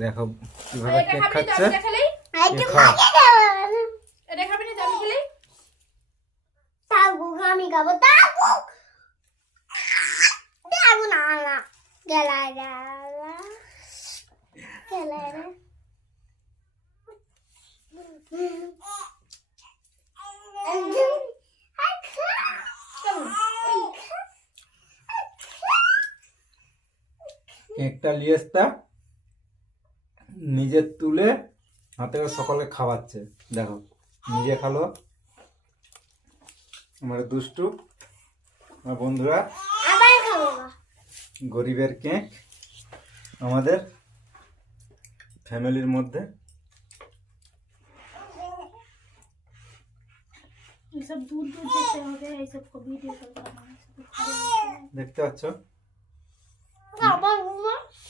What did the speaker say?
দেখো কিভাবে কেক খাচ্ছে। এটা খাবি না আমি খেলেই তাগু আমি খাবো তাগু তাগু না না গেলা গেলা গেলা রে কেকটা লিয়েসটা নিজে তুলে হাতে করে সকলে খাওয়াচ্ছে। দেখো নিজে খালো আমার দুষ্টু। আমার বন্ধুরা আবার খাবো গরিবের কেক আমাদের ফ্যামিলির মধ্যে। এইসব দূর দূর যেতে হবে, এইসব ভিডিও করতে হবে। দেখতে পাচ্ছ আবার